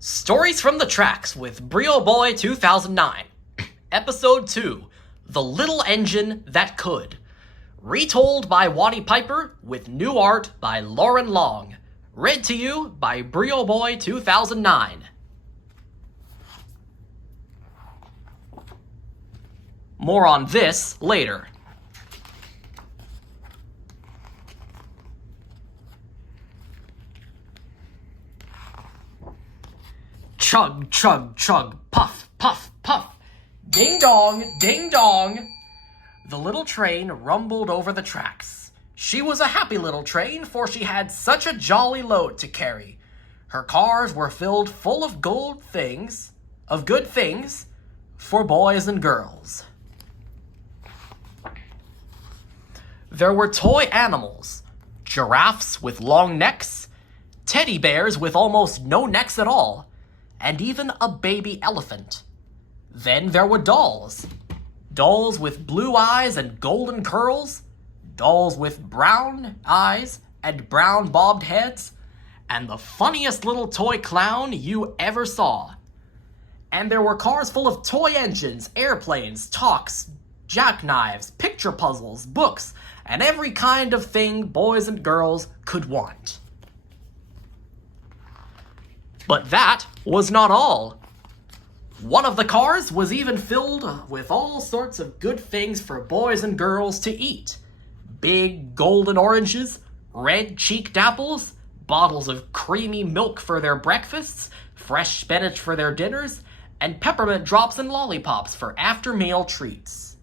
Stories from the Tracks with Brio Boy 2009. Episode 2, The Little Engine That Could. Retold by Watty Piper with new art by Loren Long. Read to you by Brio Boy 2009. More on this later. Chug, chug, chug, puff, puff, puff. Ding dong, ding dong. The little train rumbled over the tracks. She was a happy little train, for she had such a jolly load to carry. Her cars were filled full of good things for boys and girls. There were toy animals, giraffes with long necks, teddy bears with almost no necks at all, and even a baby elephant. Then there were dolls. Dolls with blue eyes and golden curls, dolls with brown eyes and brown bobbed heads, and the funniest little toy clown you ever saw. And there were cars full of toy engines, airplanes, talks, jackknives, picture puzzles, books, and every kind of thing boys and girls could want. But that was not all. One of the cars was even filled with all sorts of good things for boys and girls to eat. Big golden oranges, red-cheeked apples, bottles of creamy milk for their breakfasts, fresh spinach for their dinners, and peppermint drops and lollipops for after-meal treats.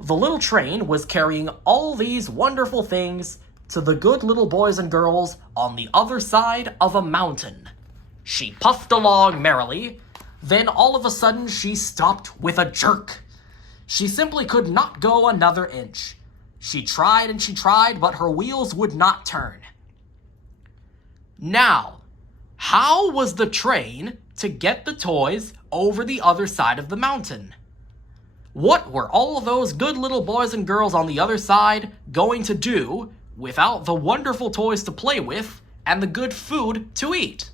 The little train was carrying all these wonderful things to the good little boys and girls on the other side of a mountain. She puffed along merrily, then all of a sudden she stopped with a jerk. She simply could not go another inch. She tried and she tried, but her wheels would not turn. Now, how was the train to get the toys over the other side of the mountain? What were all those good little boys and girls on the other side going to do without the wonderful toys to play with and the good food to eat?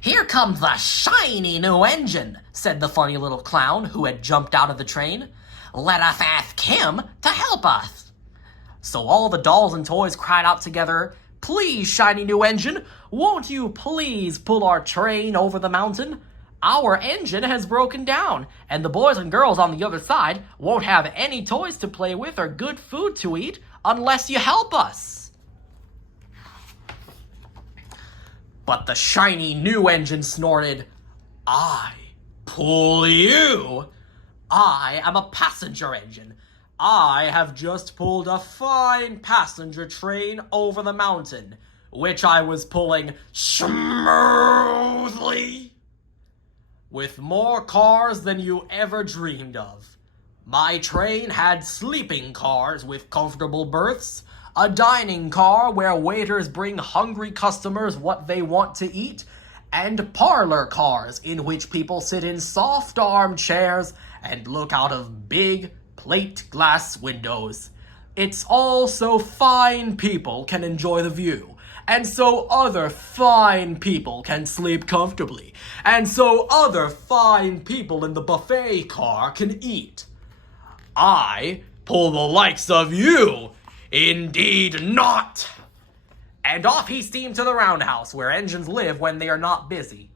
"Here comes the shiny new engine," said the funny little clown who had jumped out of the train. "Let us ask him to help us." So all the dolls and toys cried out together, "Please, shiny new engine, won't you please pull our train over the mountain? Our engine has broken down, and the boys and girls on the other side won't have any toys to play with or good food to eat unless you help us." But the shiny new engine snorted, "I pull you? I am a passenger engine. I have just pulled a fine passenger train over the mountain, which I was pulling smoothly, with more cars than you ever dreamed of. My train had sleeping cars with comfortable berths, a dining car where waiters bring hungry customers what they want to eat, and parlor cars in which people sit in soft armchairs and look out of big plate glass windows. It's all so fine people can enjoy the view, and so other fine people can sleep comfortably, and so other fine people in the buffet car can eat. I pull the likes of you. Indeed not." And off he steamed to the roundhouse where engines live when they are not busy.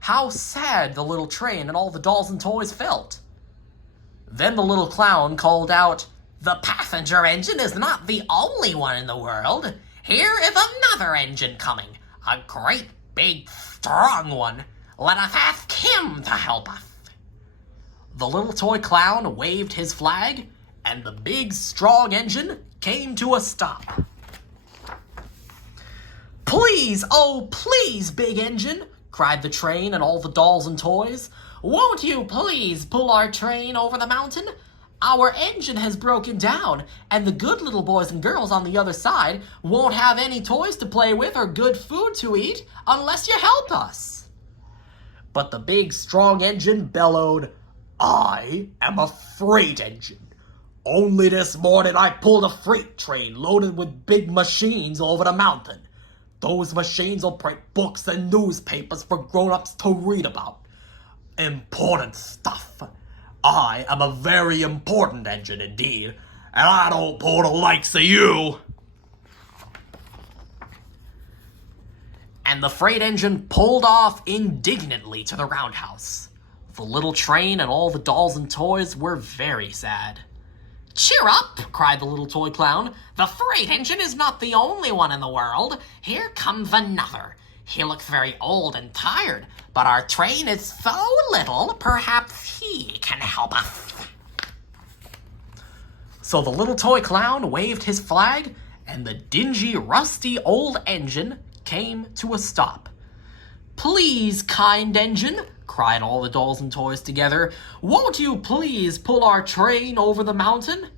How sad the little train and all the dolls and toys felt. Then the little clown called out, "The passenger engine is not the only one in the world. Here is another engine coming, a great big strong one. Let us ask him to help us." The little toy clown waved his flag, and the big, strong engine came to a stop. "Please, oh please, big engine," cried the train and all the dolls and toys. "Won't you please pull our train over the mountain? Our engine has broken down, and the good little boys and girls on the other side won't have any toys to play with or good food to eat unless you help us." But the big, strong engine bellowed, "I am a freight engine. Only this morning I pulled a freight train loaded with big machines over the mountain. Those machines will print books and newspapers for grown-ups to read about. Important stuff. I am a very important engine indeed, and I don't pull the likes of you. And the freight engine pulled off indignantly to the roundhouse. The little train and all the dolls and toys were very sad. "Cheer up," cried the little toy clown. "The freight engine is not the only one in the world. Here comes another. He looks very old and tired, but our train is so little, perhaps he can help us." So the little toy clown waved his flag, and the dingy, rusty old engine came to a stop. "Please, kind engine," cried all the dolls and toys together, "won't you please pull our train over the mountain?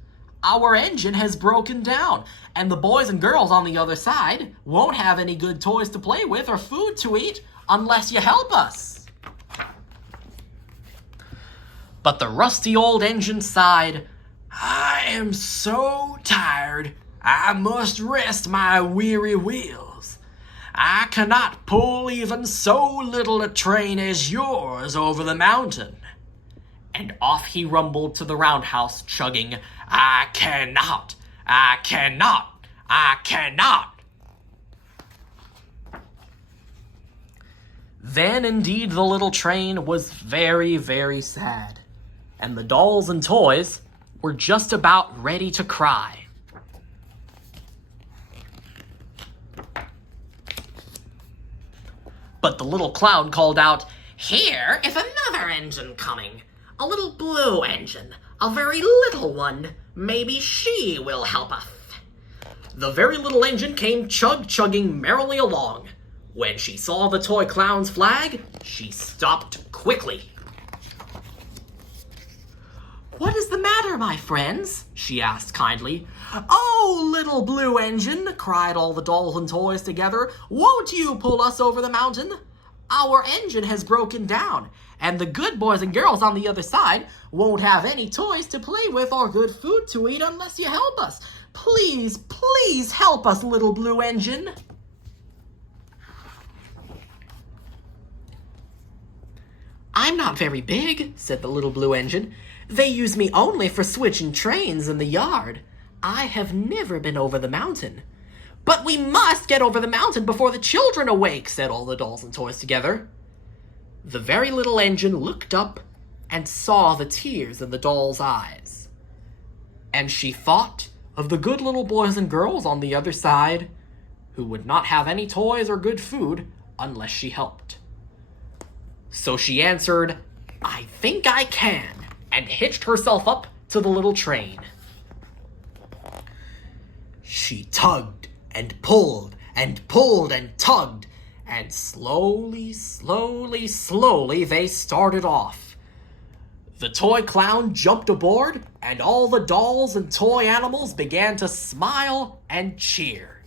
Our engine has broken down, and the boys and girls on the other side won't have any good toys to play with or food to eat unless you help us." But the rusty old engine sighed. "I am so tired. I must rest my weary wheels. I cannot pull even so little a train as yours over the mountain." And off he rumbled to the roundhouse, chugging, "I cannot, I cannot, I cannot." Then indeed the little train was very, very sad, and the dolls and toys were just about ready to cry. But the little clown called out, "Here is another engine coming. A little blue engine. A very little one. Maybe she will help us." The very little engine came chugging merrily along. When she saw the toy clown's flag, she stopped quickly. "What is the matter, my friends?" she asked kindly. "Oh, little blue engine," cried all the dolls and toys together, "won't you pull us over the mountain? Our engine has broken down, and the good boys and girls on the other side won't have any toys to play with or good food to eat unless you help us. Please, please help us, little blue engine." "I'm not very big," said the little blue engine. "They use me only for switching trains in the yard. I have never been over the mountain." "But we must get over the mountain before the children awake," said all the dolls and toys together. The very little engine looked up and saw the tears in the doll's eyes. And she thought of the good little boys and girls on the other side who would not have any toys or good food unless she helped. So she answered, "I think I can," and hitched herself up to the little train. She tugged and pulled and pulled and tugged, and slowly, slowly, slowly they started off. The toy clown jumped aboard, and all the dolls and toy animals began to smile and cheer.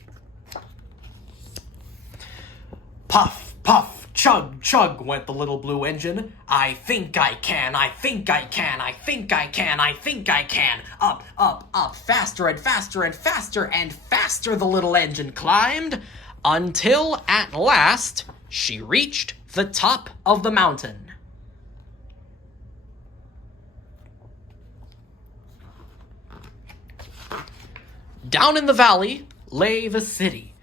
Puff, puff, chug, chug went the little blue engine. "I think I can, I think I can, I think I can, I think I can." Up, up, up, faster and faster and faster and faster the little engine climbed, until at last she reached the top of the mountain. Down in the valley lay the city.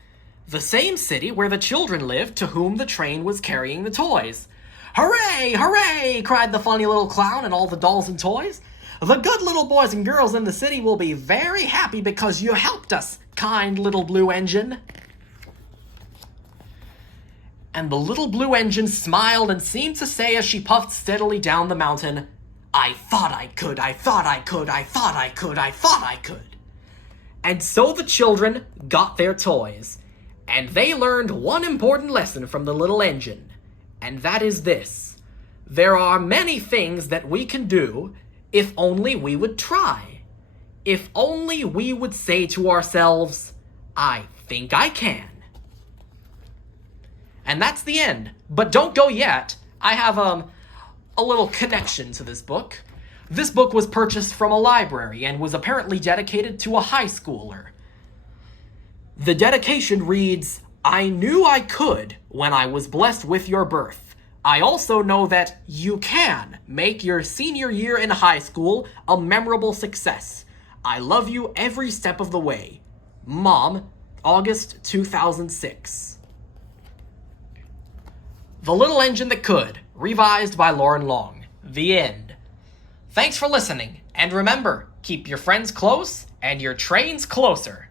The same city where the children lived to whom the train was carrying the toys. "Hooray! Hooray!" cried the funny little clown and all the dolls and toys. "The good little boys and girls in the city will be very happy because you helped us, kind little blue engine." And the little blue engine smiled and seemed to say as she puffed steadily down the mountain, "I thought I could, I thought I could, I thought I could, I thought I could." And so the children got their toys, and they learned one important lesson from the little engine, and that is this: there are many things that we can do if only we would try. If only we would say to ourselves, "I think I can." And that's the end. But don't go yet. I have a little connection to this book. This book was purchased from a library and was apparently dedicated to a high schooler. The dedication reads, I knew I could when I was blessed with your birth. I also know that you can make your senior year in high school a memorable success. I love you every step of the way. Mom, August 2006. The Little Engine That Could, revised by Loren Long. The end. Thanks for listening, and remember, keep your friends close and your trains closer.